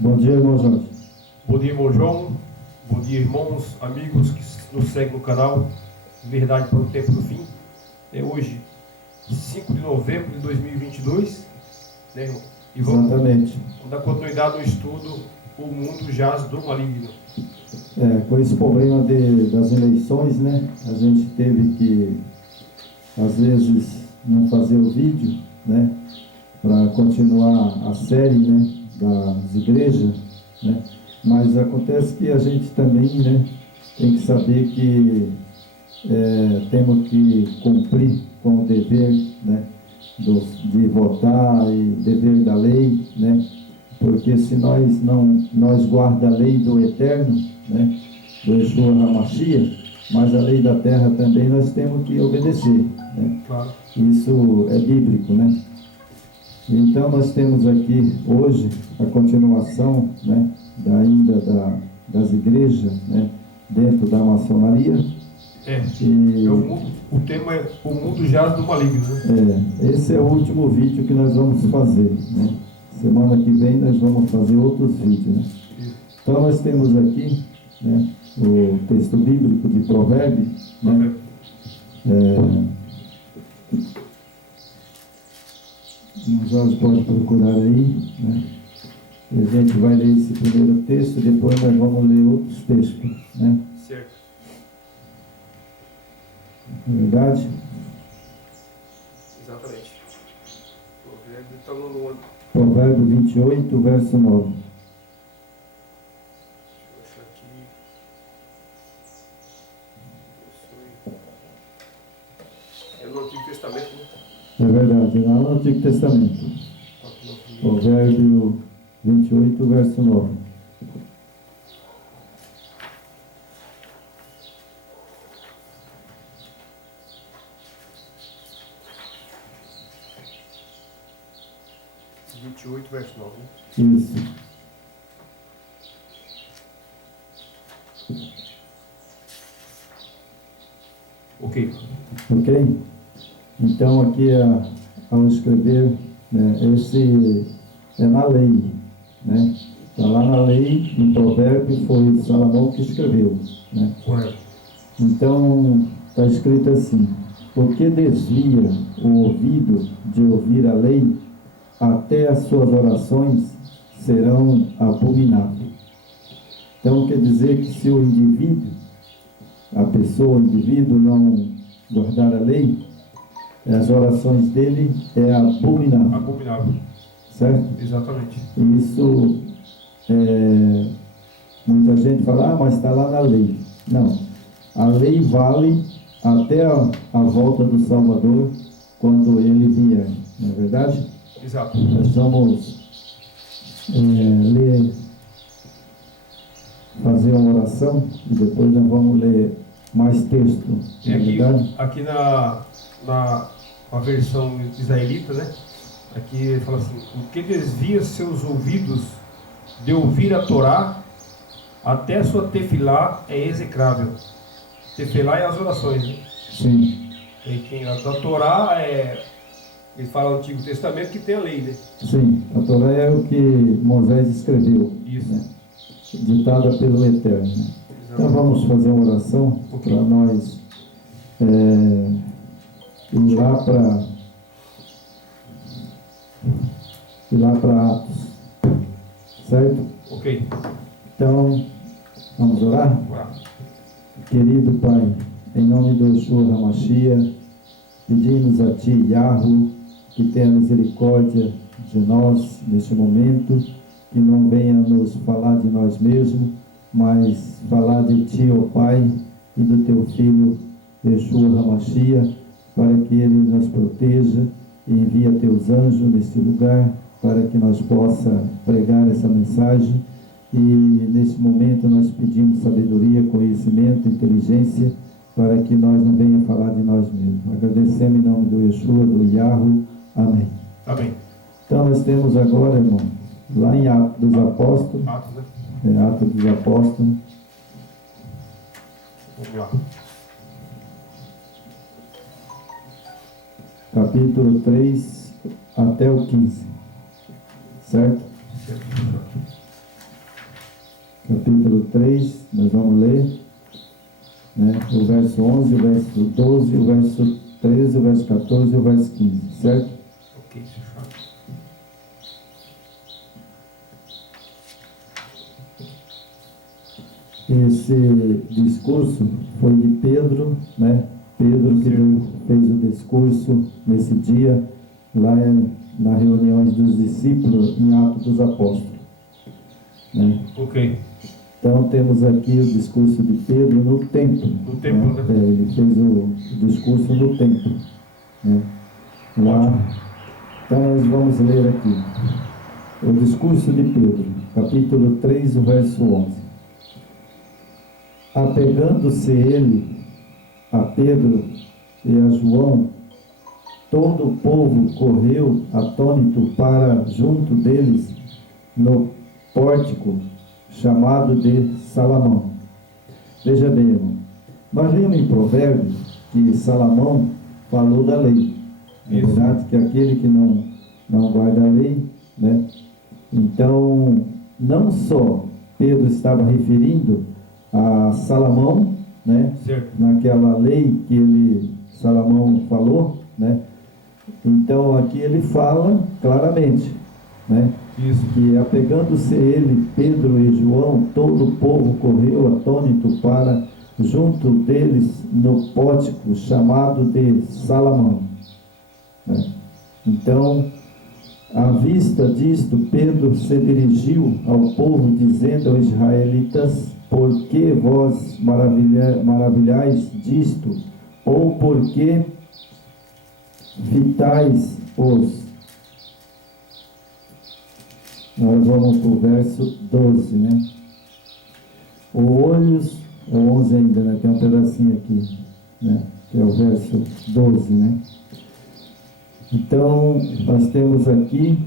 Bom dia, irmão Jorge. Bom dia, irmão João. Bom dia, irmãos, amigos que nos seguem no canal Verdade para o Tempo do Fim. É hoje, 5 de novembro de 2022, né, irmão? E vamos dar continuidade no estudo O Mundo Jaz do Maligno. Com esse problema das eleições, né? A gente teve que, às vezes, não fazer o vídeo, né? Para continuar a série, né? Das igrejas, né? Mas acontece que a gente também, né? Tem que saber que temos que cumprir com o dever, né? De votar e dever da lei, né? Porque se nós guarda a lei do eterno, né? Do Yeshua HaMashiach, mas a lei da terra também nós temos que obedecer, né? Claro. Isso é bíblico, né? Então nós temos aqui hoje a continuação, né? Das igrejas, né? Dentro da maçonaria. O tema é O Mundo Jaz do Maligno, né? Esse é o último vídeo que nós vamos fazer, né? Semana que vem nós vamos fazer outros vídeos, né? Então nós temos aqui, né, o texto bíblico de Provérbios, né? O Jorge pode procurar aí, né? E a gente vai ler esse primeiro texto, depois nós vamos ler outros textos, né? Certo. Verdade? Exatamente. Provérbio está no... Provérbio 28, verso 9. Deixa eu achar aqui. É no Antigo Testamento, né? É verdade, lá no Antigo Testamento. Provérbio 28, verso 9. Verso 9, né? Isso. Ok. Então aqui ao escrever, né, esse é na lei, né? Está lá na lei, no provérbio, foi Salomão que escreveu, né? Correto. Então está escrito assim: porque desvia o ouvido de ouvir a lei, até as suas orações serão abomináveis. Então quer dizer que se o indivíduo, o indivíduo não guardar a lei, as orações dele é abominável. Abominável. Certo? Exatamente. Isso, muita gente fala, mas está lá na lei. Não. A lei vale até a volta do Salvador, quando ele vier. Não é verdade? Exato. Nós vamos fazer uma oração e depois nós vamos ler mais texto. Aqui na versão israelita, né? Aqui fala assim: o que desvia seus ouvidos de ouvir a Torá, até sua tefilá é execrável. Tefilá é as orações, né? Sim. E a Torá ele fala no Antigo Testamento que tem a lei, né? Sim, a Torá é o que Moisés escreveu. Isso. Né? Ditada pelo Eterno. Né? Então vamos fazer uma oração para nós ir lá para Atos. Certo? Ok. Então, vamos orar? Querido Pai, em nome do Yeshua HaMashiach, pedimos a Ti, Yahweh, que tenha misericórdia de nós neste momento, que não venha nos falar de nós mesmos, mas falar de Ti, ó Pai, e do Teu Filho, Yeshua HaMashiach, para que Ele nos proteja e envie Teus anjos neste lugar, para que nós possa pregar essa mensagem. E neste momento nós pedimos sabedoria, conhecimento, inteligência, para que nós não venhamos falar de nós mesmos. Agradecemos em nome do Yeshua, do Yahweh. Amém. Amém. Então nós temos agora, irmão, lá em Atos dos Apóstolos. Atos, né? Atos dos Apóstolos. Vamos lá. Capítulo 3 até o 15. Certo? nós vamos ler, né, o verso 11, o verso 12, o verso 13, o verso 14 e o verso 15, certo? Ok, fechado. Esse discurso foi de Pedro, né? Pedro que fez o discurso nesse dia, lá na reunião dos discípulos, em Atos dos Apóstolos, né? Ok. Então temos aqui o discurso de Pedro no templo. No templo, né? Ele fez o discurso no templo, né? Lá, então nós vamos ler aqui o discurso de Pedro, capítulo 3, o verso 11. Apegando-se ele a Pedro e a João, todo o povo correu atônito para junto deles no pórtico chamado de Salomão. Veja bem, irmão, nós lemos em Provérbios que Salomão falou da lei. É verdade que aquele que não guarda a lei, né? Então, não só Pedro estava referindo a Salomão, né? Certo. Naquela lei que Salomão falou, né? Então aqui ele fala claramente, né? Isso. Que apegando-se ele, Pedro e João, todo o povo correu atônito para junto deles no pórtico chamado de Salomão, né? Então, à vista disto, Pedro se dirigiu ao povo, dizendo aos israelitas: por que vós maravilhais disto? Ou por que fitais os... Nós vamos para o verso 12, né? O olhos, é o 11 ainda, né? Tem um pedacinho aqui, né? Que é o verso 12, né? Então, nós temos aqui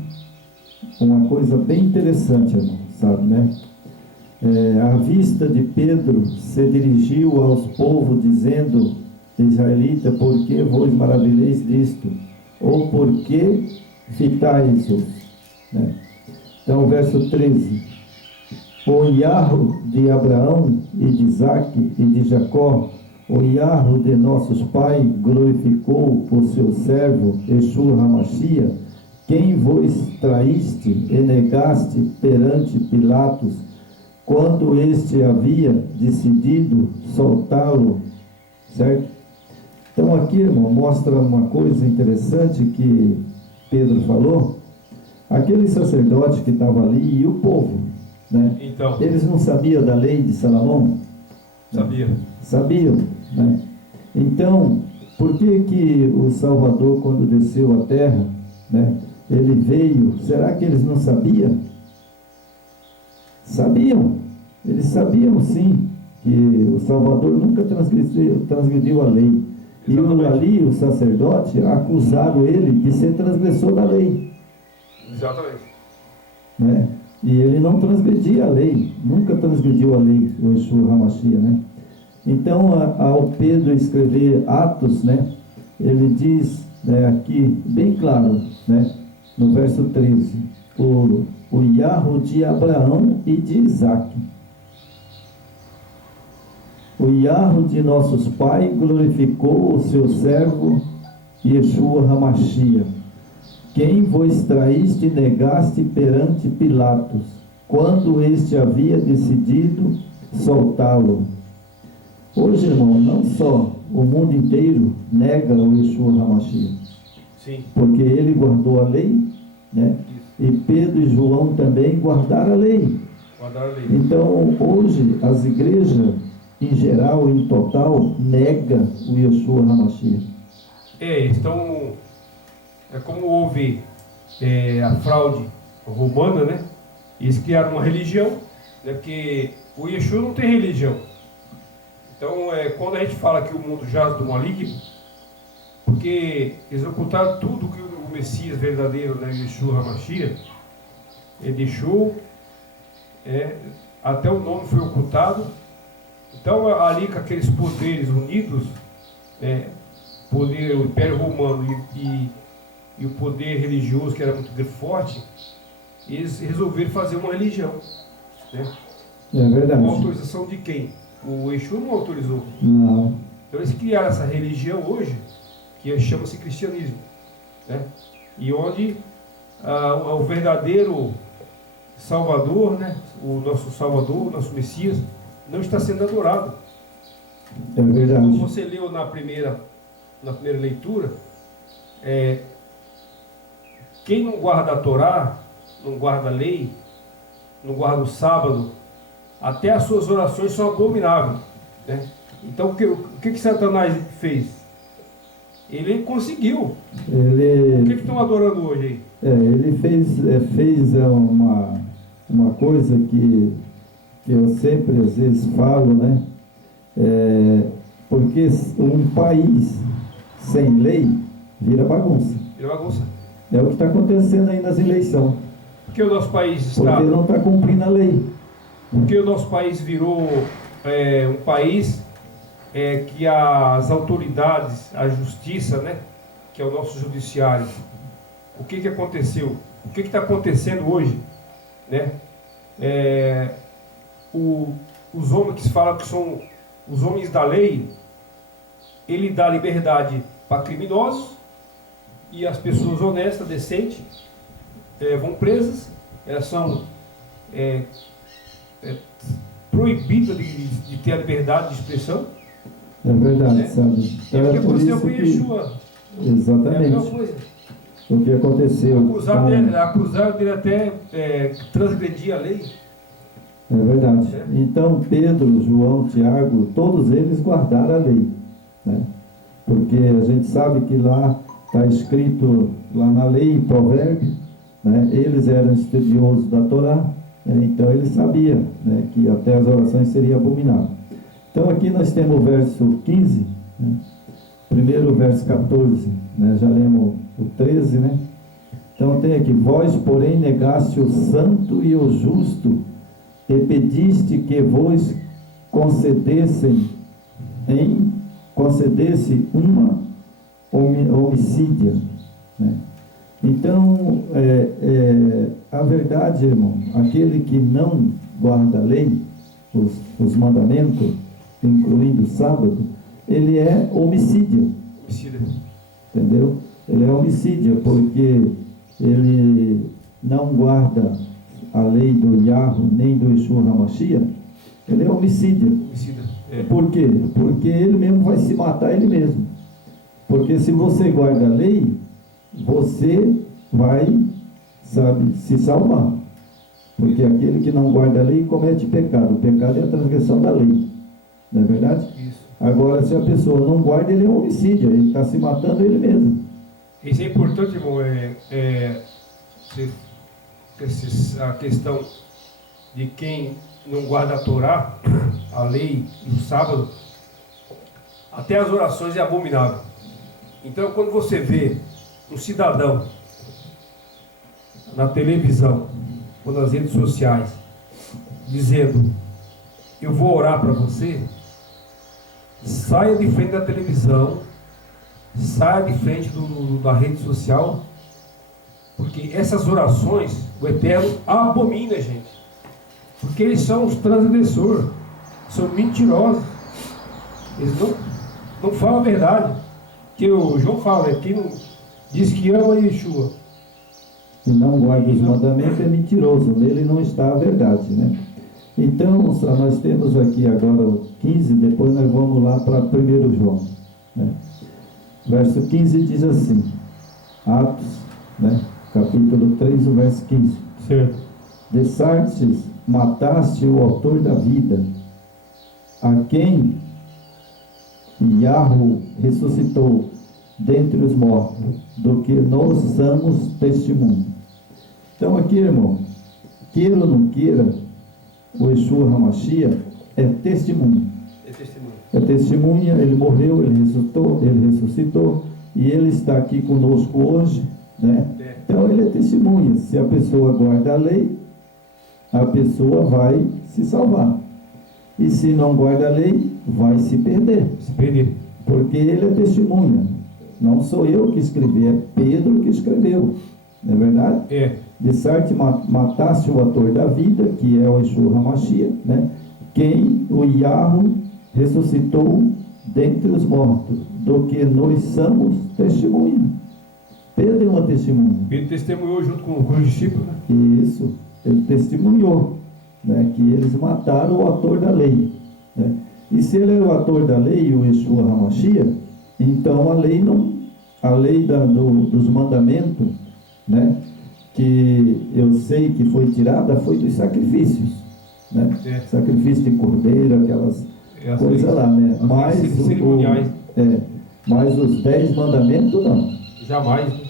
uma coisa bem interessante, irmão, sabe, né? À vista de Pedro, se dirigiu aos povos, dizendo: israelita, por que vos maravilheis disto? Ou por que fitais-os? Né? Então, verso 13: o Iahro de Abraão e de Isaque e de Jacó, o Iahro de nossos pais, glorificou o seu servo Yeshua HaMashiach, quem vos traíste e negaste perante Pilatos, quando este havia decidido soltá-lo, certo? Então aqui, irmão, mostra uma coisa interessante que Pedro falou. Aquele sacerdote que estava ali e o povo, né? Então, Eles não sabiam da lei de Salomão? sabia. Sabiam, né? Então, por que o Salvador, quando desceu à terra, né, ele veio, será que eles não sabiam? Sabiam, eles sabiam sim, que o Salvador nunca transgrediu a lei. Exatamente. E ali o sacerdote acusaram ele de ser transgressor da lei, Exatamente. né? E ele não transgredia a lei, nunca transgrediu a lei, o Yeshua HaMashiach, né? Então, ao Pedro escrever Atos, né, ele diz, né, aqui, bem claro, né, no verso 13, o Iahro de Abraão e de Isaque. O Iahro de nossos pais glorificou o seu servo Yeshua HaMashiach, quem vos traíste e negaste perante Pilatos, quando este havia decidido soltá-lo. Hoje, irmão, não só o mundo inteiro nega o Yeshua HaMashiach, Sim. porque ele guardou a lei, né? E Pedro e João também guardaram a lei. Guardar a lei. Então, hoje, as igrejas, em geral, em total, negam o Yeshua HaMashiach. Então, como houve a fraude romana, né? Eles criaram uma religião, né? Porque o Yeshua não tem religião. Então, quando a gente fala que o mundo jaz do maligno, porque eles ocultaram tudo que o Messias verdadeiro, né, Yeshua HaMashiach, ele deixou, até o nome foi ocultado. Então, ali com aqueles poderes unidos, o Império Romano e o poder religioso, que era muito forte, eles resolveram fazer uma religião, né? É verdade. Com autorização de quem? O Exu não autorizou. Não. Então eles criaram essa religião hoje, que chama-se cristianismo, né? E onde o verdadeiro Salvador, né? O nosso Salvador, o nosso Messias, não está sendo adorado. É verdade. Como você leu na primeira leitura, quem não guarda a Torá, não guarda a lei, não guarda o sábado, até as suas orações são abomináveis, né? Então o que Satanás fez? Ele conseguiu. O que estão adorando hoje aí? Ele fez uma coisa que eu sempre às vezes falo, né? Porque um país sem lei vira bagunça. Vira bagunça. É o que está acontecendo aí nas eleições. Porque o nosso país está... Porque não está cumprindo a lei. Porque o nosso país virou um país que as autoridades, a justiça, né, que é o nosso judiciário, o que aconteceu? O que está acontecendo hoje? Né? Os homens que falam que são os homens da lei, ele dá liberdade para criminosos e as pessoas honestas, decentes, vão presas, elas são proibidas de ter a liberdade de expressão. É verdade, sabe? É o que aconteceu com que... Yeshua. Exatamente. É a mesma coisa. O que aconteceu. Acusaram dele até transgredir a lei. É verdade. Então, Pedro, João, Tiago, todos eles guardaram a lei, né? Porque a gente sabe que lá está escrito, lá na lei, em Provérbios, né? Eles eram estudiosos da Torá, né? Então eles sabiam, né, que até as orações seriam abomináveis. Então aqui nós temos o verso 15, né? Primeiro o verso 14, né? Já lemos o 13, né? Então tem aqui: vós, porém, negaste o santo e o justo, e pediste que vos concedesse uma homicídia, né? Então, a verdade, irmão, aquele que não guarda a lei, os mandamentos, incluindo o sábado, ele é homicídio. Entendeu? Ele é homicídio, porque ele não guarda a lei do Yahweh, nem do Yeshua HaMashiach, ele é homicídio. Por quê? Porque ele mesmo vai se matar ele mesmo. Porque se você guarda a lei, você vai, sabe, se salvar. Porque aquele que não guarda a lei comete pecado. O pecado é a transgressão da lei. Não é verdade? Isso. Agora, se a pessoa não guarda, ele é homicídio. Ele está se matando ele mesmo. Isso é importante, irmão. A questão de quem não guarda a Torá, a lei do sábado, até as orações é abominável. Então, quando você vê um cidadão na televisão ou nas redes sociais dizendo: eu vou orar para você, saia de frente da televisão, saia de frente da rede social, porque essas orações o Eterno abomina, gente, porque eles são os transgressores, são mentirosos, eles não falam a verdade. Que o João fala, quem não diz que ama Yeshua e não guarda os mandamentos é mentiroso, nele não está a verdade, né? Então, nós temos aqui agora o 15, depois nós vamos lá para 1 João, né? Verso 15 diz assim, Atos, né? Capítulo 3, o verso 15. certo. De Sardes mataste o autor da vida, a quem Yahweh ressuscitou dentre os mortos, do que nós somos testemunho. Então aqui, irmão, queira ou não queira, o Yeshua HaMashiach é testemunho. É testemunha, ele morreu, ele ressuscitou, e ele está aqui conosco hoje, né? Então ele é testemunha. Se a pessoa guarda a lei, a pessoa vai se salvar. E se não guarda a lei, vai se perder. Porque ele é testemunha. Não sou eu que escrevi, é Pedro que escreveu. Não é verdade? de Sartre matasse o autor da vida, que é o Yeshua HaMashiach, né? Quem o Yahweh ressuscitou dentre os mortos, do que nós somos testemunha. Pedro é uma testemunha. Pedro testemunhou junto com os discípulos, né? Isso, ele testemunhou, né, que eles mataram o autor da lei, né? E se ele é o autor da lei, o Yeshua HaMashiach, então a lei dos mandamentos, né, que eu sei que foi tirada, foi dos sacrifícios, né? Sacrifício de cordeiro, aquelas coisas lá, né? Mas os 10 mandamentos não. Jamais, né?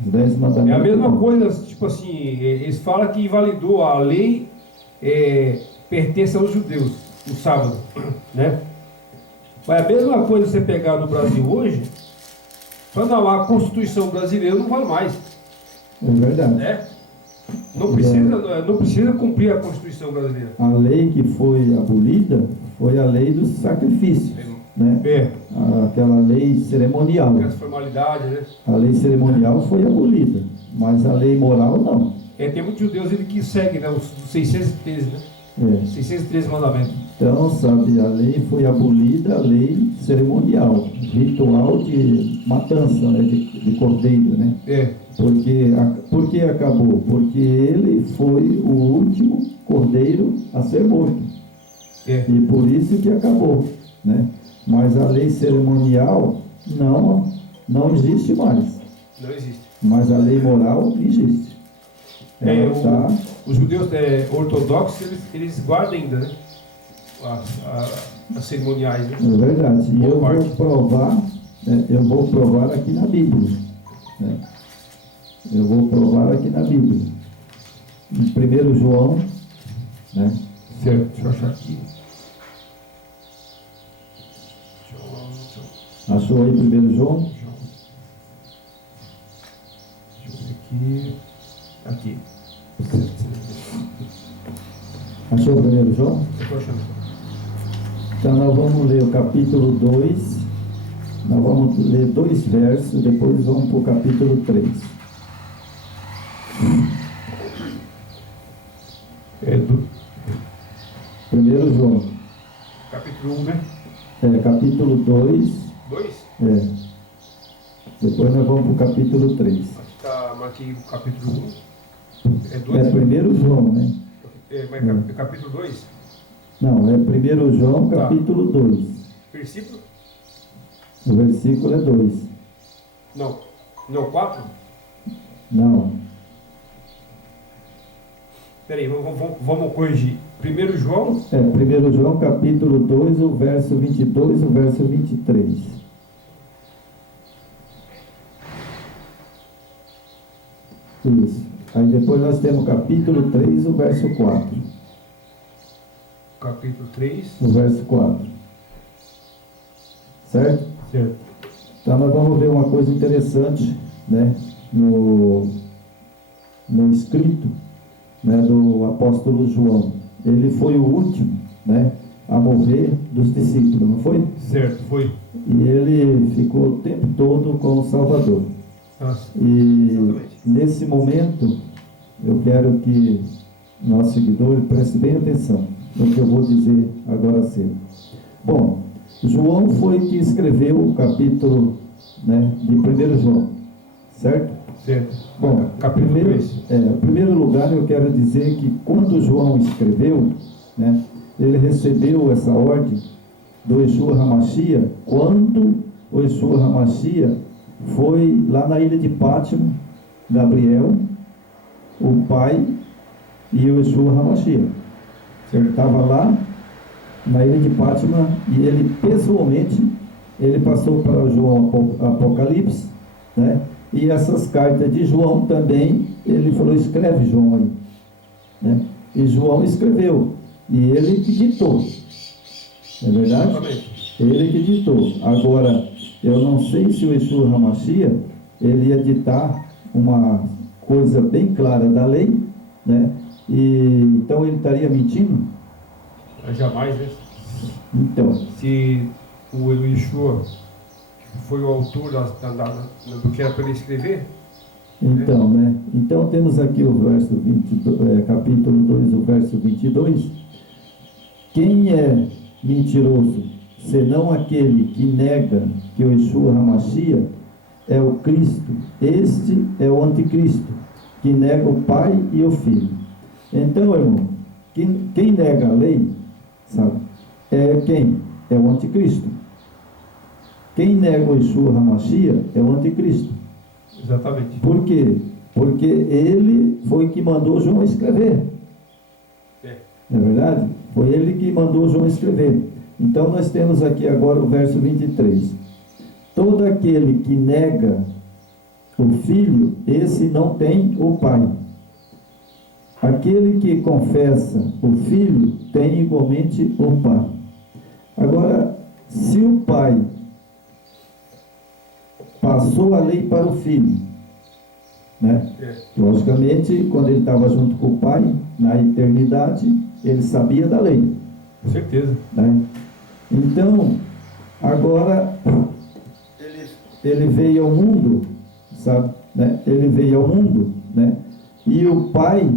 Os 10 mandamentos é a mesma não. coisa, tipo assim, eles falam que invalidou a lei, pertence aos judeus, o sábado, né? Mas a mesma coisa você pegar no Brasil hoje, para não, a Constituição brasileira não vale mais. É verdade. Né? Não precisa cumprir a Constituição brasileira. A lei que foi abolida foi a lei dos sacrifícios, né? Aquela lei cerimonial. As formalidades, né? A lei cerimonial foi abolida, mas a lei moral não. Tem muitos judeus que seguem, né, os 613, né? 613 mandamentos. Então, sabe, a lei foi abolida, a lei cerimonial, ritual de matança, né, de cordeiro, né? Por que acabou? Porque ele foi o último cordeiro a ser morto. E por isso que acabou, né? Mas a lei cerimonial não existe mais. Não existe. Mas a lei moral existe. Os judeus ortodoxos, eles guardam ainda, né? As cerimoniais, né? É verdade. E eu vou provar aqui na Bíblia, né? Eu vou provar aqui na Bíblia. Em 1 João, né? Certo, deixa eu achar aqui. Achou aí 1 João? Deixa eu ver aqui. Achou 1 João? Eu estou achando. Então nós vamos ler o capítulo 2. Nós vamos ler 2 versos, depois vamos para o capítulo 3. Do 1 João. Capítulo 1, né? Capítulo 2. 2? Depois nós vamos para o capítulo 3. Aqui está, marquei o capítulo 1. 2? 1 João, né? Mas capítulo 2? Não, 1 João, capítulo 2. Versículo? O versículo é 2. Não, 4? Não. Peraí, vamos corrigir. 1 João? 1 João, capítulo 2, o verso 22 e o verso 23. Isso. Aí depois nós temos o capítulo 3, o verso 4. Capítulo 3. O verso 4. Certo? Certo. Então nós vamos ver uma coisa interessante, né? No escrito, né, do apóstolo João. Ele foi o último, né, a morrer dos discípulos, não foi? Certo, foi. E ele ficou o tempo todo com o Salvador. E exatamente. Nesse momento, eu quero que nosso seguidor preste bem atenção no que eu vou dizer agora cedo. Bom, João foi que escreveu o capítulo, né, de 1 João, certo? Certo. Bom, em primeiro lugar, eu quero dizer que quando João escreveu, né, ele recebeu essa ordem do Yeshua HaMashiach, quando o Yeshua HaMashiach foi lá na ilha de Pátimo, Gabriel, o pai e o Yeshua HaMashiach. Ele estava lá na ilha de Pátimo e ele pessoalmente, ele passou para João Apocalipse, né? E essas cartas de João também, ele falou, escreve João aí, né? E João escreveu, e ele que ditou, não é verdade? Exatamente. Ele que ditou. Agora, eu não sei se o Yeshua HaMashiach, ele ia ditar uma coisa bem clara da lei, né? E então ele estaria mentindo? Mas jamais, né? Então, se o Yeshua foi o autor do que era para ele escrever, Então, né? Então temos aqui o verso 22, capítulo 2, o verso 22. Quem é mentiroso, senão aquele que nega que o Yeshua HaMashiach é o Cristo? Este é o anticristo, que nega o Pai e o Filho. Então, irmão, quem nega a lei, sabe, é quem? É o anticristo. Quem nega o Yeshua HaMashiach é o anticristo. Exatamente. Por quê? Porque ele foi que mandou João escrever. Não é verdade? Foi ele que mandou João escrever. Então nós temos aqui agora o verso 23. Todo aquele que nega o Filho, esse não tem o Pai. Aquele que confessa o Filho tem igualmente o Pai. Agora, se o Pai passou a lei para o Filho, né? Logicamente, quando ele estava junto com o Pai, na eternidade, ele sabia da lei. Com certeza. Né? Então, agora, ele veio ao mundo, sabe? Né? Ele veio ao mundo, né? E o Pai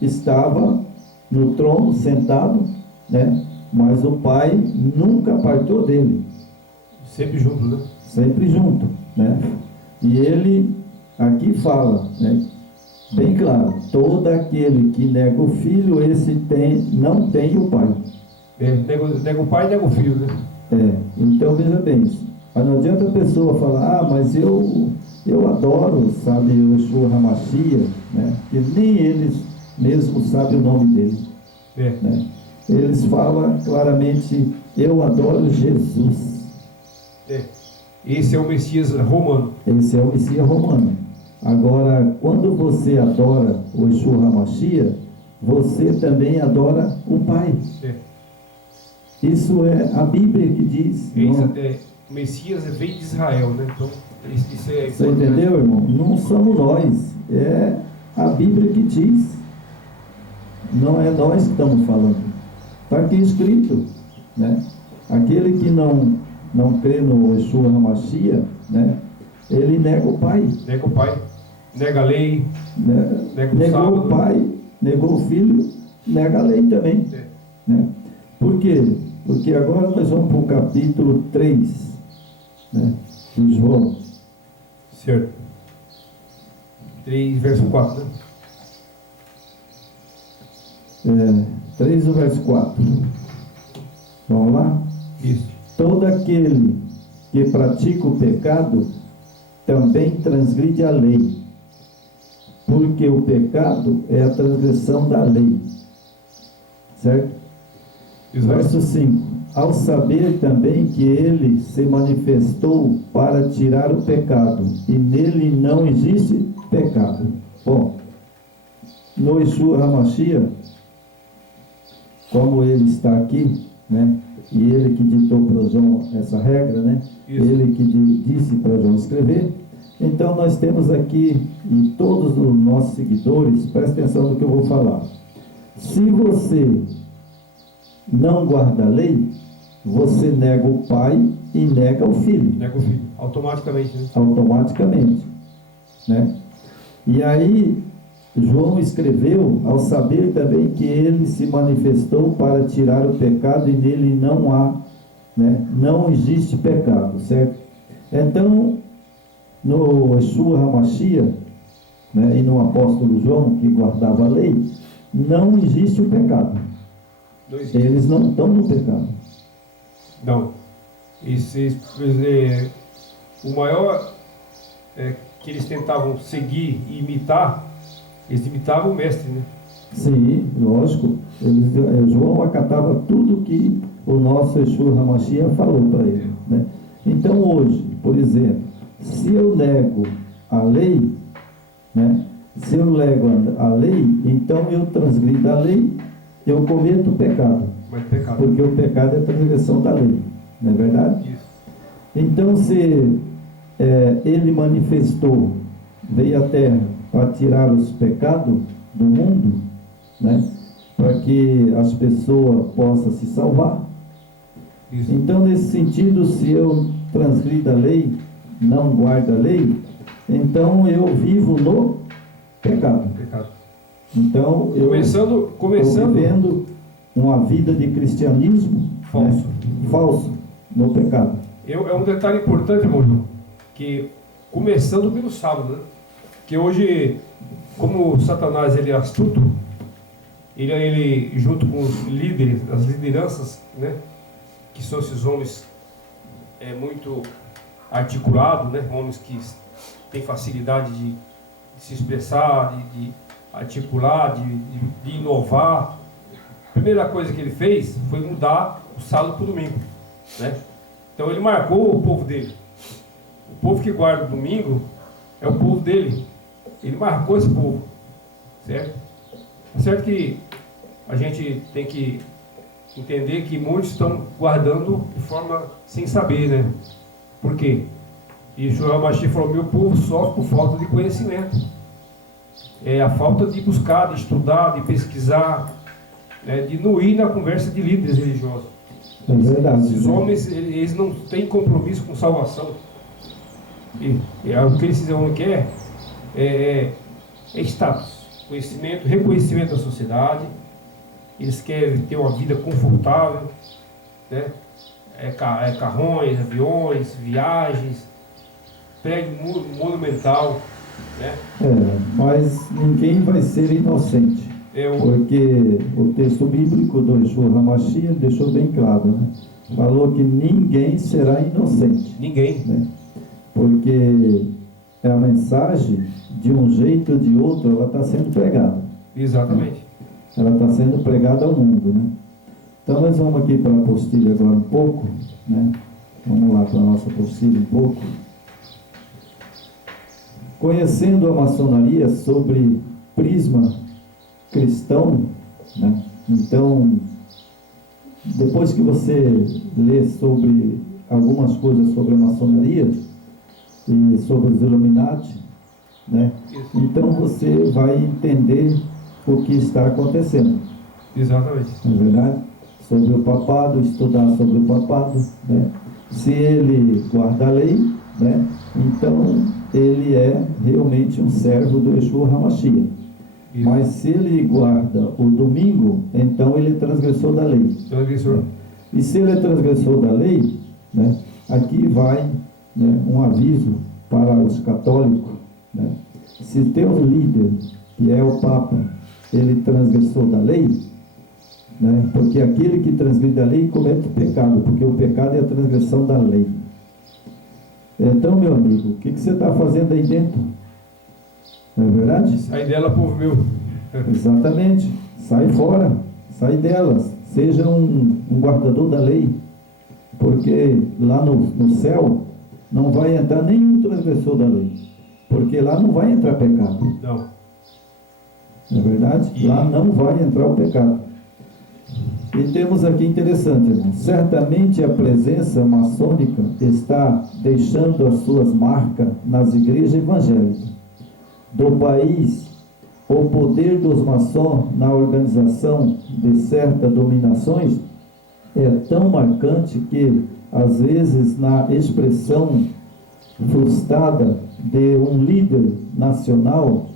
estava no trono, sentado, né? Mas o Pai nunca apartou dele. Sempre junto, né? Sempre junto, né? E ele aqui fala, né? Bem claro, todo aquele que nega o Filho, esse não tem o Pai. Nega o Pai e nega o Filho, né? Então veja bem, mas não adianta a pessoa falar, mas eu adoro, sabe, o Yeshua HaMashiach, né? Que nem eles mesmos sabem o nome dele. Né? Eles falam claramente, eu adoro Jesus. Esse é o Messias romano. Esse é o Messias romano. Agora, quando você adora o Yeshua HaMashiach, você também adora o Pai. Isso é a Bíblia que diz. O Messias veio de Israel, né? Então, isso é... Você entendeu, irmão? Não somos nós. É a Bíblia que diz. Não é nós que estamos falando. Está aqui escrito, né? Aquele que não crê no Yeshua HaMashiach, né? Ele nega o Pai. Nega o Pai, nega a lei, nega o negou sábado. O Pai, negou o Filho, nega a lei também. Né? Por quê? Porque agora nós vamos para o capítulo 3, né, de João. Certo. 3, verso 4, né? 3, o verso 4. Vamos lá? Isso. Todo aquele que pratica o pecado também transgride a lei, porque o pecado é a transgressão da lei. Certo? Exato. Verso 5. Ao saber também que ele se manifestou para tirar o pecado, e nele não existe pecado. Bom, no Yeshua HaMashiach, como ele está aqui, né? E ele que ditou para João essa regra, né? Isso. Ele que disse para João escrever. Então nós temos aqui, e todos os nossos seguidores, presta atenção no que eu vou falar. Se você não guarda a lei, você nega o Pai e nega o Filho. Nega o Filho, automaticamente, né? Automaticamente, né? E aí João escreveu ao saber também que ele se manifestou para tirar o pecado e nele não há, né? Não existe pecado, certo? Então, no Yeshua HaMashiach, né, e no apóstolo João, que guardava a lei, não existe o pecado. Não existe. Eles não estão no pecado. Não. O maior que eles tentavam seguir e imitar, eles imitavam o mestre, né? Sim, lógico. João acatava tudo que o nosso Yeshua HaMashiach falou para ele, né? Então hoje, por exemplo, se eu nego a lei, né? Se eu nego a lei, então eu transgrido a lei, eu cometo o pecado. Mas pecado. Porque o pecado é a transgressão da lei, não é verdade? Isso. Então, se ele manifestou, veio à terra para tirar os pecados do mundo, né? Para que as pessoas possam se salvar. Isso. Então, nesse sentido, se eu transgrido a lei, não guardo a lei, então eu vivo no pecado. Pecado. Então eu estou vivendo uma vida de cristianismo falso, né, falso no pecado. É um detalhe importante, irmão João, que começando pelo sábado, né? Que hoje, como Satanás ele é astuto, ele junto com os líderes, as lideranças, né? Que são esses homens muito articulados, né? Homens que têm facilidade de se expressar, de articular, de inovar. A primeira coisa que ele fez foi mudar o sábado para o domingo, né? Então ele marcou o povo dele. O povo que guarda o domingo é o povo dele. Ele marcou esse povo, certo? É certo que a gente tem que entender que muitos estão guardando de forma sem saber, né? Por quê? E Joel Machi falou: meu povo sofre por falta de conhecimento. É a falta de buscar, de estudar, de pesquisar, né? De não ir na conversa de líderes religiosos. É verdade. Esses homens, eles não têm compromisso com salvação. E o que esses homens querem é status, conhecimento, reconhecimento da sociedade. Eles querem ter uma vida confortável, né? Carrões, aviões, viagens, prédio monumental, né? Mas ninguém vai ser inocente. Porque o texto bíblico do Yeshua HaMashiach deixou bem claro, né? Falou que ninguém será inocente. Ninguém. Né? Porque a mensagem, de um jeito ou de outro, ela está sendo pregada. Exatamente. Ela está sendo pregada ao mundo, né? Então nós vamos aqui para a apostila agora um pouco, né? Vamos lá para a nossa apostila um pouco. Conhecendo a maçonaria sobre prisma cristão, né? Então, depois que você lê sobre algumas coisas sobre a maçonaria e sobre os Illuminati, né? Então você vai entender o que está acontecendo. Exatamente. Não é verdade? Sobre o papado, estudar sobre o papado, né? Se ele guarda a lei, né? Então ele é realmente um servo do Yeshua HaMashiach. Mas se ele guarda o domingo, então ele é transgressor da lei. Transgressor. E se ele é transgressor da lei, né, aqui vai, né, um aviso para os católicos, né? Se teu líder, que é o Papa, ele transgressor da lei, né, porque aquele que transgride a lei comete pecado, porque o pecado é a transgressão da lei. Então, meu amigo, o que você está fazendo aí dentro? Não é verdade? Sai dela, povo meu. Exatamente. Sai fora. Sai delas. Seja um guardador da lei. Porque lá no céu não vai entrar nenhum transgressor da lei. Porque lá não vai entrar pecado. Não. Não é verdade? Lá não vai entrar o pecado. E temos aqui interessante, irmão. Certamente a presença maçônica está deixando as suas marcas nas igrejas evangélicas do país. O poder dos maçons na organização de certas dominações é tão marcante que, às vezes, na expressão frustrada de um líder nacional,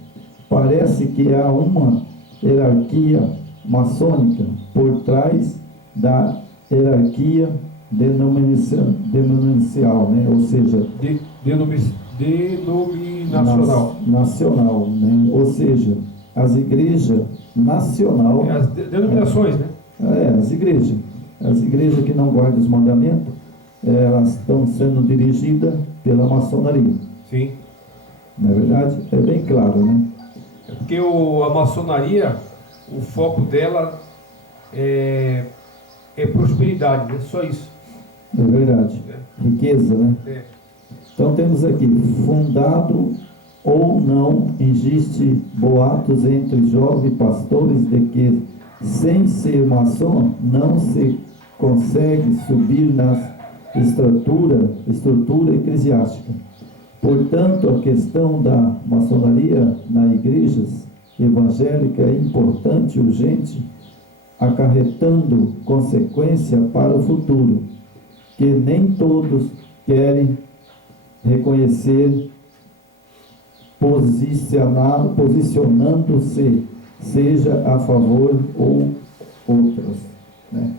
parece que há uma hierarquia maçônica por trás da hierarquia denominacional, né? Ou seja, nacional, né? Ou seja, as igrejas nacional, as denominações, né? As igrejas que não guardam os mandamentos, elas estão sendo dirigidas pela maçonaria. Sim. Não é verdade? É bem claro, né? É porque a maçonaria, o foco dela é prosperidade, né? Só isso. É verdade. Riqueza, né? Então temos aqui, fundado ou não, existe boatos entre jovens pastores de que, sem ser maçom, não se consegue subir na estrutura eclesiástica. Portanto, a questão da maçonaria nas igrejas evangélicas é importante e urgente, acarretando consequência para o futuro, que nem todos querem reconhecer posicionando-se, seja a favor ou outras, né?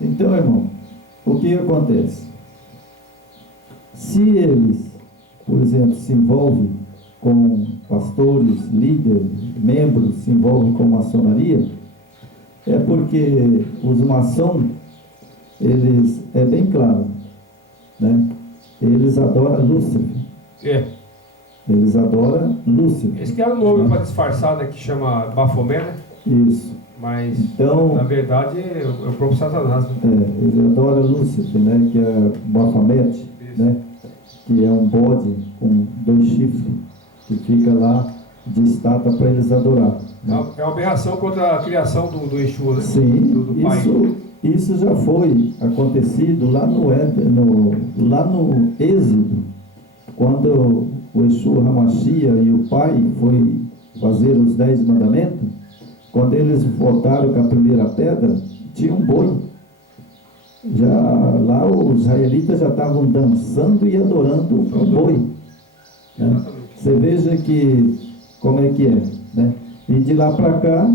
Então, irmão, o que acontece? Se eles, por exemplo, se envolvem com pastores, líderes, membros, se envolvem com maçonaria, é porque os maçons, eles, é bem claro, né? Eles adoram Lúcifer. Eles adoram Lúcifer. Eles criaram um nome para disfarçar, né, que chama Baphomet, né? Isso. Mas, então, na verdade, é o próprio Satanás, né? Ele adora Lúcifer, né? Que é Baphomet, né? Que é um bode com 2 chifres, que fica lá de estátua para eles adorar, né? É uma aberração contra a criação do Exu, né? Sim, do pai. Isso já foi acontecido lá no Êxodo, quando o Exu Hamashia e o pai foi fazer os 10 mandamentos. Quando eles voltaram com a primeira pedra, tinha um boi. Já lá os israelitas já estavam dançando e adorando o boi, né? Você veja que como é que é, né? E de lá para cá,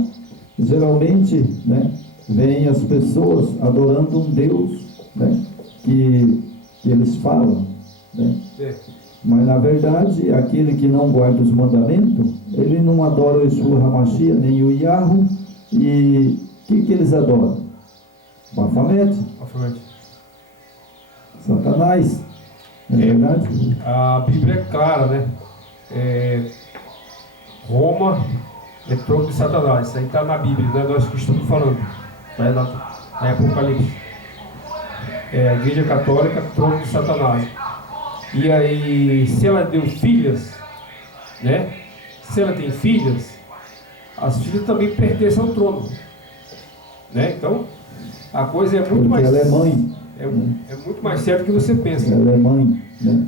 geralmente, né, vem as pessoas adorando um Deus, né, que eles falam, né? Mas na verdade, aquele que não guarda os mandamentos, ele não adora o Yeshua Hamashia, nem o Yahweh. E o que eles adoram? Baphomet. Satanás. Não é verdade? A Bíblia é clara, né? Roma é trono de Satanás. Isso aí está na Bíblia, não é nós que estamos falando. Está na Apocalipse. A Igreja Católica, trono de Satanás. E aí, se ela deu filhas, né? Se ela tem filhas, as filhas também pertencem ao trono, né? Então, a coisa é muito porque mais... ela é mãe. É muito mais certo do que você pensa. Ela é mãe, né?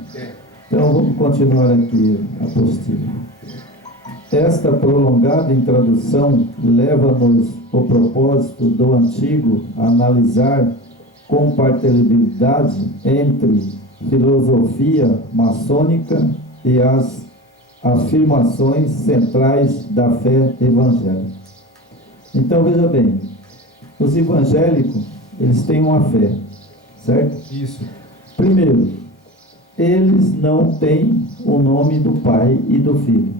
Então, vamos continuar aqui a apostila. Esta prolongada introdução leva-nos ao propósito do antigo a analisar compatibilidade entre filosofia maçônica e as afirmações centrais da fé evangélica. Então, veja bem, os evangélicos, eles têm uma fé, certo? Isso. Primeiro, eles não têm o nome do Pai e do Filho.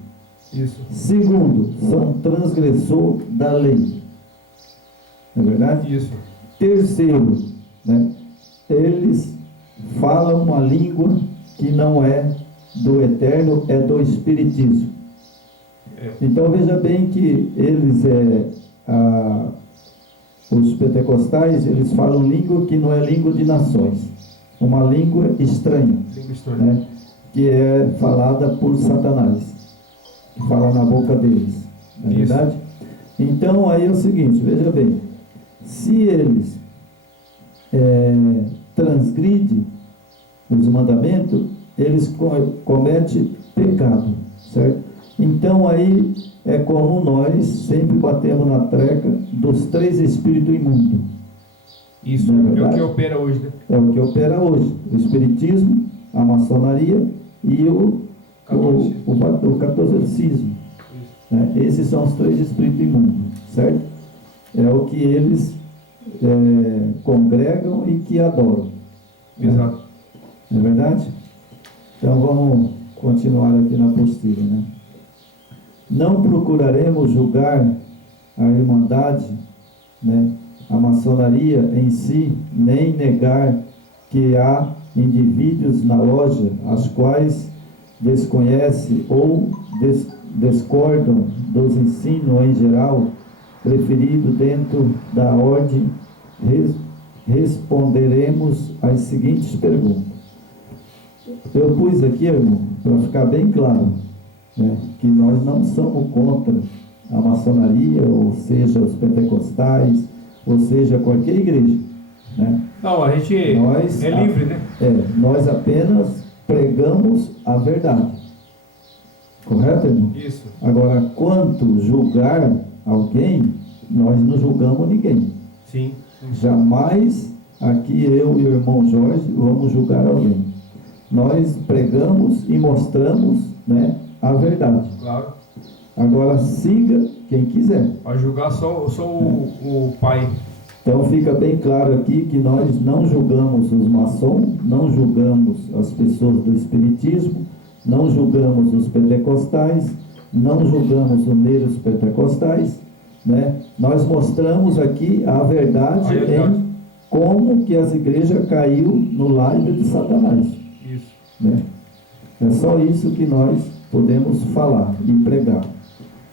Isso. Segundo, são transgressor da lei. Não é verdade? Isso. Terceiro, né, eles falam uma língua que não é do eterno, é do espiritismo. Então veja bem que eles os pentecostais, eles falam língua que não é língua de nações, uma língua estranha, né, que é falada por Satanás, que fala na boca deles, não é verdade? Então aí é o seguinte, veja bem, se eles transgridem os mandamentos, eles cometem pecado, certo? Então aí é como nós sempre batemos na treca dos 3 espíritos imundos. Isso, é o que opera hoje, né? É o que opera hoje, o espiritismo, a maçonaria e o catolicismo, né? Esses são os 3 espíritos imundos, certo? É o que eles congregam e que adoram. Exato. Né? Não é verdade? Então vamos continuar aqui na apostila, né? Não procuraremos julgar a irmandade, né, a maçonaria em si, nem negar que há indivíduos na loja as quais desconhecem ou discordam dos ensinos em geral preferidos dentro da ordem. Responderemos as seguintes perguntas. Eu pus aqui, irmão, para ficar bem claro, né, que nós não somos contra a maçonaria, ou seja, os pentecostais, ou seja, qualquer igreja, né? Não, a gente é livre, né? Nós apenas pregamos a verdade. Correto, irmão? Isso. Agora, quanto julgar alguém, nós não julgamos ninguém. Sim. Jamais aqui eu e o irmão Jorge vamos julgar alguém. Nós pregamos e mostramos, né, a verdade. Claro. Agora siga quem quiser. Vai julgar só o pai. Então fica bem claro aqui que nós não julgamos os maçons, não julgamos as pessoas do espiritismo, não julgamos os pentecostais, não julgamos os negros pentecostais, né? Nós mostramos aqui a verdade em como que as igrejas caiu no laido de Satanás. Isso. Né? É só isso que nós podemos falar e pregar.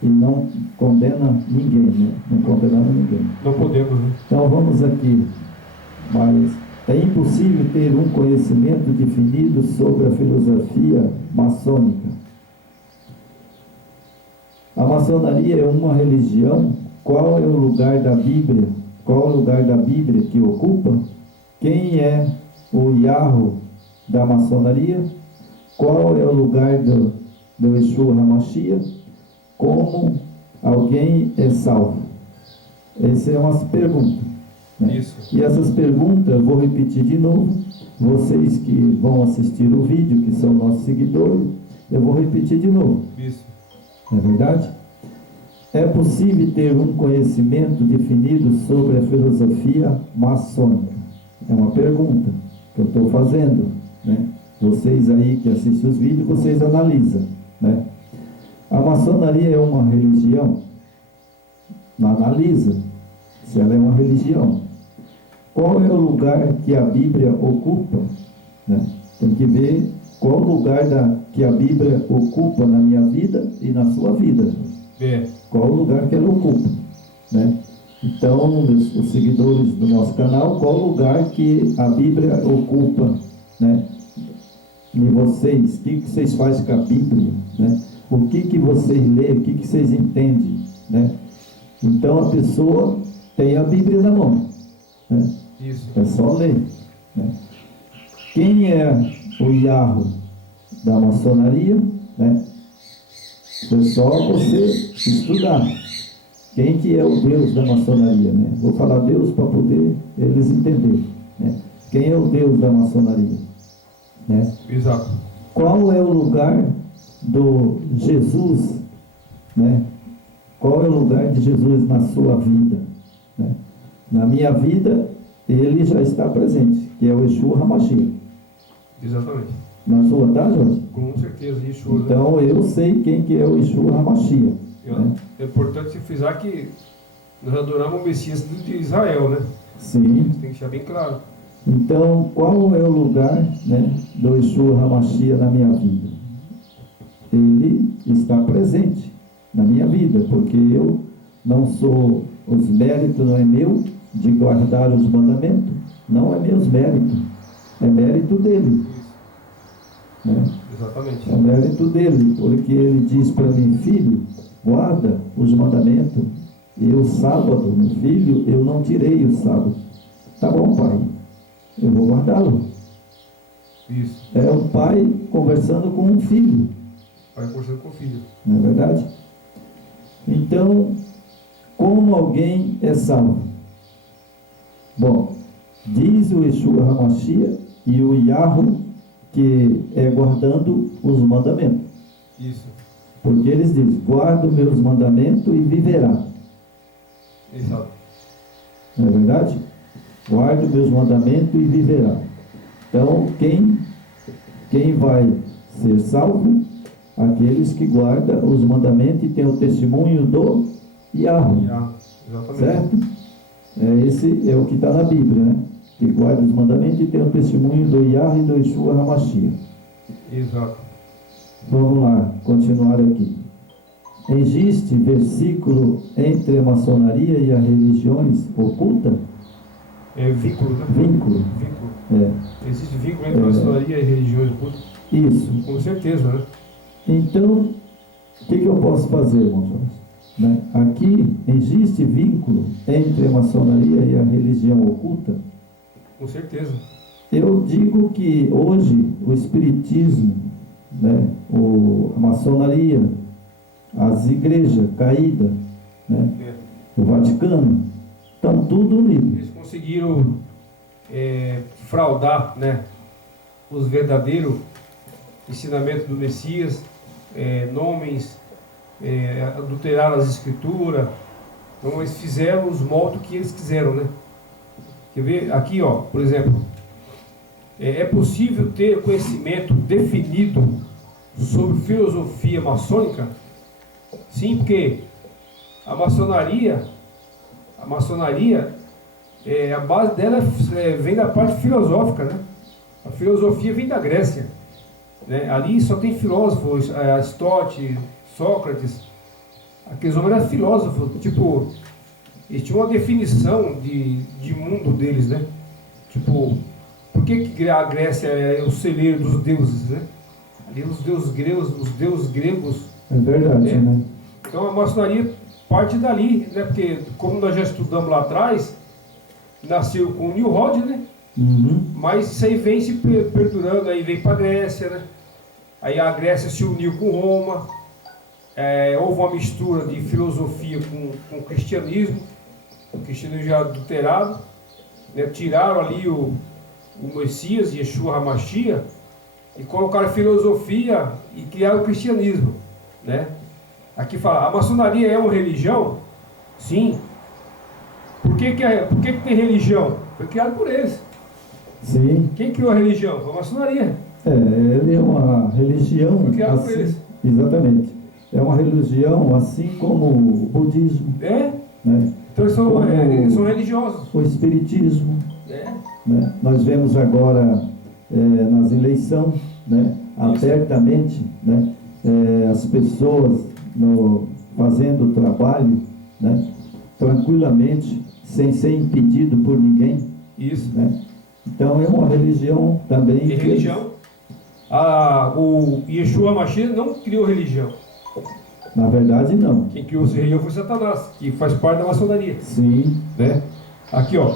E não condena ninguém, né? Não condenamos ninguém. Não podemos, né? Então vamos aqui. Mas é impossível ter um conhecimento definido sobre a filosofia maçônica. A maçonaria é uma religião. Qual é o lugar da Bíblia? Qual é o lugar da Bíblia que ocupa? Quem é o Yahweh da maçonaria? Qual é o lugar do Yeshua HaMashiach? Como alguém é salvo? Essas são as perguntas. Né? Isso. E essas perguntas, eu vou repetir de novo. Vocês que vão assistir o vídeo, que são nossos seguidores, eu vou repetir de novo. Isso. Não é verdade? É possível ter um conhecimento definido sobre a filosofia maçônica? É uma pergunta que eu estou fazendo, né? Vocês aí que assistem os vídeos, vocês analisam, né? A maçonaria é uma religião? Analisa se ela é uma religião. Qual é o lugar que a Bíblia ocupa? Né? Tem que ver qual o lugar que a Bíblia ocupa na minha vida e na sua vida. É. Qual o lugar que ela ocupa, né? Então, os seguidores do nosso canal, qual o lugar que a Bíblia ocupa, né? E vocês, o que vocês fazem com a Bíblia, né? O que vocês lêem, o que vocês entendem, né? Então, a pessoa tem a Bíblia na mão, né? Isso. É só ler, né? Quem é o Yahweh da maçonaria, né? É só você estudar. Quem que é o Deus da maçonaria, né? Vou falar Deus para poder eles entenderem, né? Quem é o Deus da maçonaria, né? Exato. Qual é o lugar do Jesus, né? Qual é o lugar de Jesus na sua vida, né? Na minha vida, ele já está presente, que é o Yeshua HaMashiach. Exatamente. Na sua, tá, Jorge? Com certeza, isso. Então eu sei quem que é o Yeshua HaMashiach. Né? É importante frisar que nós adoramos o Messias de Israel, né? Sim. Isso tem que deixar bem claro. Então, qual é o lugar, né, do Yeshua HaMashiach na minha vida? Ele está presente na minha vida, porque eu não sou, os méritos não é meu de guardar os mandamentos, não é meus méritos, é mérito dele. Né? Exatamente. É mérito dele, porque ele diz para mim, filho, guarda os mandamentos. E o sábado, meu filho, eu não tirei o sábado. Tá bom, pai, eu vou guardá-lo. Isso. É o pai conversando com um filho. Pai conversando com o filho. Não é verdade? Então, como alguém é salvo? Bom, diz o Yeshua HaMashiach e o Yahweh que é guardando os mandamentos. Isso. Porque eles dizem, guarda os meus mandamentos e viverá. Exato. Não é verdade? Guarda os meus mandamentos e viverá. Então, quem vai ser salvo? Aqueles que guardam os mandamentos e têm o testemunho do Yahweh. Exatamente. Certo? Esse é o que está na Bíblia, né? Que guarda os mandamentos e tem o testemunho do Yahweh e do Yeshua HaMashiach. Exato. Vamos lá, continuar aqui. Existe versículo entre a maçonaria e as religiões oculta? É vínculo, né? Vínculo. Vínculo. Existe vínculo entre a maçonaria e religiões ocultas? Isso. Com certeza, né? Então, o que eu posso fazer, irmãos? Né? Aqui existe vínculo entre a maçonaria e a religião oculta? Com certeza. Eu digo que hoje o espiritismo, né, a maçonaria, as igrejas caídas, né, o Vaticano, estão tudo unidos. Eles conseguiram fraudar, né, os verdadeiros ensinamentos do Messias, nomes, adulteraram as escrituras. Então eles fizeram os moldes que eles quiseram, né? Quer ver? Aqui, ó, por exemplo, é possível ter conhecimento definido sobre filosofia maçônica? Sim, porque a maçonaria, a base dela vem da parte filosófica, né? A filosofia vem da Grécia, né? Ali só tem filósofos, Aristóteles, Sócrates. Aqueles homens eram filósofos, tipo, eles tinham uma definição de mundo deles, né? Tipo, por que a Grécia é o celeiro dos deuses, né? Ali os deuses gregos. É verdade, né? Então a maçonaria parte dali, né? Porque, como nós já estudamos lá atrás, nasceu com o Nimrod, né? Uhum. Mas isso aí vem se perdurando, aí vem para a Grécia, né? Aí a Grécia se uniu com Roma, houve uma mistura de filosofia com o cristianismo já adulterado, né? Tiraram ali o Messias, Yeshua HaMashiach, e colocaram filosofia e criaram o cristianismo, né? Aqui fala, a maçonaria é uma religião? Sim. Por que tem religião? Foi criado por eles. Sim. Quem criou a religião? Foi a maçonaria. Ele é uma religião. Foi criado por assim, eles. Exatamente. É uma religião assim como o budismo. É? Né? Então eles são religiosos. O espiritismo. É. Né? Nós vemos agora nas eleições, né? Abertamente, né? As pessoas fazendo o trabalho, né? Tranquilamente, sem ser impedido por ninguém. Isso. Né? Então é uma religião também. E religião? O Yeshua HaMashiach não criou religião. Na verdade, não. Quem criou essa religião foi Satanás, que faz parte da maçonaria. Sim. Né? Aqui, ó.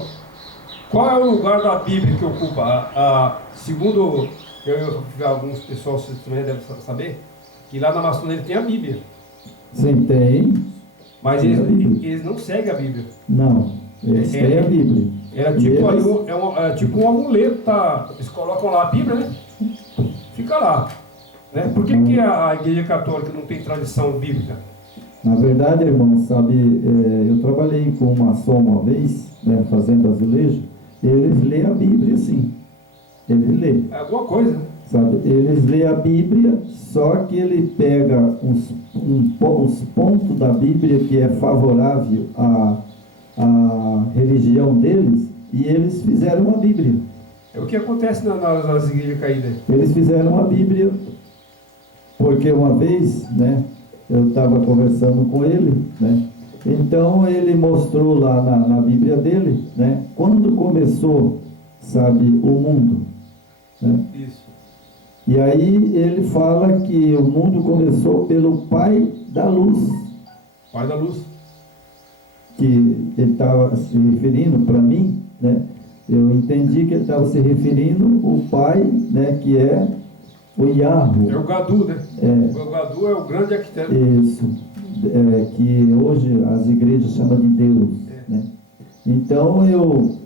Qual é o lugar da Bíblia que ocupa? Segundo alguns pessoal também devem saber, que lá na maçonaria tem a Bíblia. Sim, tem. Mas eles não seguem a Bíblia. Não, eles têm a Bíblia. É tipo um amuleto, tá? Eles colocam lá a Bíblia, né? Fica lá. Né? Por que a Igreja Católica não tem tradição bíblica? Na verdade, irmão, sabe, eu trabalhei com um maçom uma vez, né, fazendo azulejo. Eles lêem a Bíblia, sim. Eles lêem. É alguma coisa, né? Sabe, eles lêem a Bíblia, só que ele pega os pontos da Bíblia que é favorável à religião deles, e eles fizeram uma Bíblia. É o que acontece nas igrejas caídas. Eles fizeram uma Bíblia, porque uma vez, né, eu estava conversando com ele, né, então ele mostrou lá na Bíblia dele, né, quando começou, sabe, o mundo. Né? Isso. E aí ele fala que o mundo começou pelo Pai da Luz. Pai da Luz. Que ele estava se referindo para mim, né? Eu entendi que ele estava se referindo ao Pai, né? Que é o Yahweh. É o Gadu, né? O Gadu é o grande arquiteto. Isso. Que hoje as igrejas chamam de Deus. Né? Então eu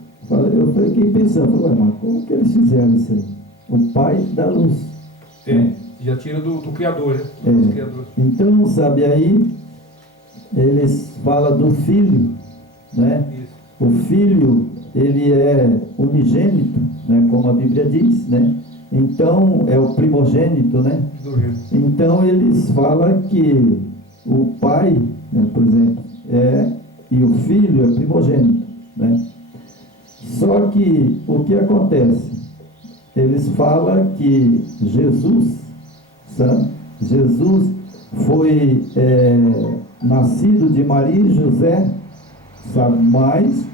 fiquei pensando, mas como que eles fizeram isso aí? O Pai da Luz. Já tira do Criador, né? Do Criador. Então, sabe, aí eles falam do Filho, né? Isso. O Filho, ele é unigênito, né? Como a Bíblia diz, né? Então, é o primogênito, né? Então, eles falam que o Pai, né, por exemplo, e o Filho é primogênito, né? Só que, o que acontece? Eles falam que Jesus, sabe? Jesus foi nascido de Maria e José, sabe? Mas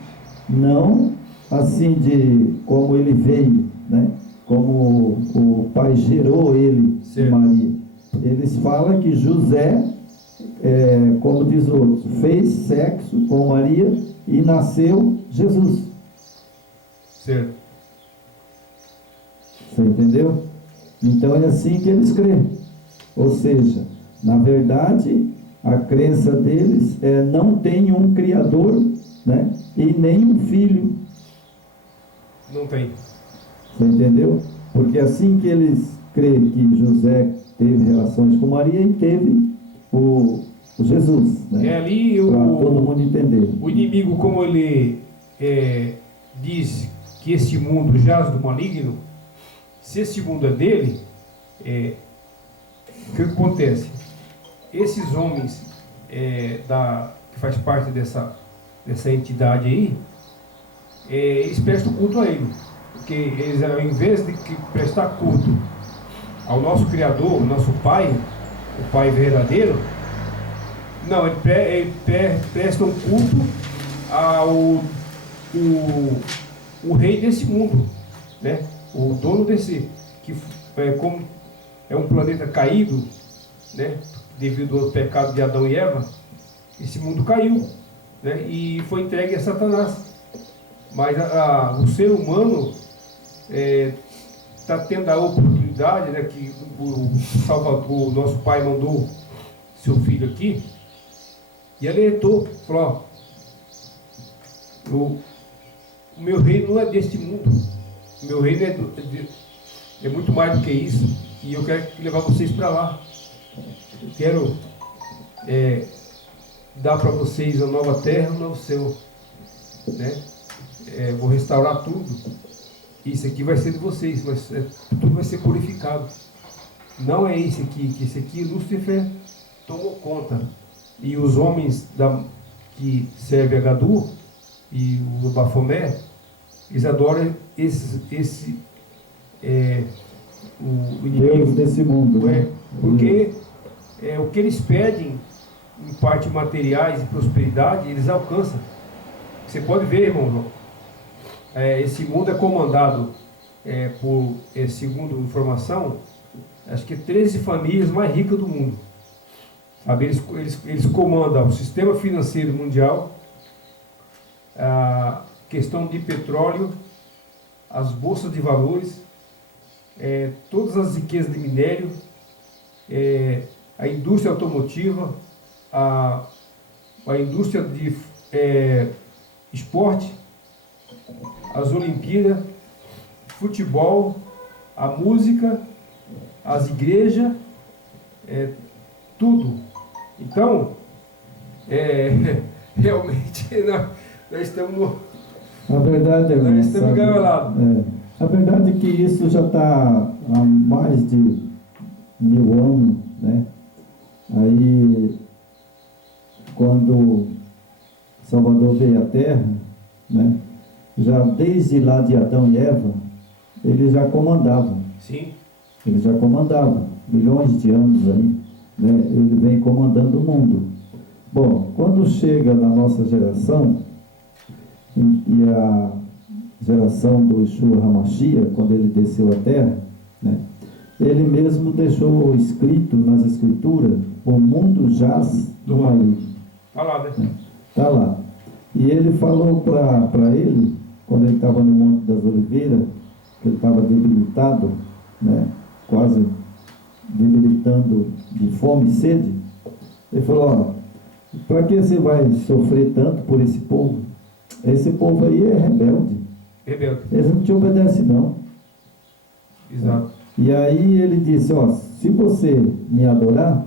não assim de como ele veio, né? Como o pai gerou ele de Maria. Eles falam que José, como diz o outro, fez sexo com Maria e nasceu Jesus. Certo. Você entendeu? Então é assim que eles creem. Ou seja, na verdade, a crença deles não tem um Criador, né? E nem um Filho. Não tem. Você entendeu? Porque assim que eles creem que José teve relações com Maria e teve o Jesus, né? Ali Para todo mundo entender. o inimigo, como ele diz que este mundo jaz do maligno, se esse mundo é dele, o que acontece? Esses homens que faz parte dessa entidade aí, eles prestam culto a ele. Porque eles, ao invés de prestar culto ao nosso Criador, o nosso Pai, o Pai verdadeiro, não, eles prestam culto ao o rei desse mundo, né? O dono desse, que como é um planeta caído, né? Devido ao pecado de Adão e Eva, esse mundo caiu, né? E foi entregue a Satanás. Mas o ser humano está tendo a oportunidade, né? Que o Salvador, o nosso Pai, mandou seu filho aqui, e alertou, falou: o meu reino não é deste mundo, o meu reino é muito mais do que isso, e eu quero levar vocês para lá. Eu quero dar para vocês a nova terra, um novo céu, né? Vou restaurar tudo. Isso aqui vai ser de vocês, mas tudo vai ser purificado. Não é esse aqui, que esse aqui Lúcifer tomou conta. E os homens que servem a Gadu e o Bafomé, eles adoram o inimigo Deus desse mundo, né? porque o que eles pedem em parte materiais e prosperidade, eles alcançam. Você pode ver, irmão João, esse mundo é comandado por, segundo informação, acho que 13 famílias mais ricas do mundo. Sabe? Eles comandam o sistema financeiro mundial, a questão de petróleo, as bolsas de valores, todas as riquezas de minério, a indústria automotiva, a indústria de esporte, as Olimpíadas, futebol, a música, as igrejas, tudo. Então, realmente nós estamos A verdade é nós estamos engavelados. A verdade é que isso já está há mais de 1000 anos, né? Aí, quando Salvador veio à Terra, né? Já desde lá de Adão e Eva, eles já comandavam. Sim. Eles já comandavam, milhões de anos aí, né? Ele vem comandando o mundo. Bom, quando chega na nossa geração, e a geração do Yeshua HaMashiach, quando ele desceu à Terra, né? Ele mesmo deixou escrito nas Escrituras: o mundo jaz do maligno. Está lá, né? Está lá. E ele falou para ele, quando ele estava no Monte das Oliveiras, que ele estava debilitado, né? Quase debilitando de fome e sede, ele falou: para que você vai sofrer tanto por esse povo? Esse povo aí é rebelde. Rebelde. Eles não te obedecem, não. Exato. E aí ele disse: se você me adorar,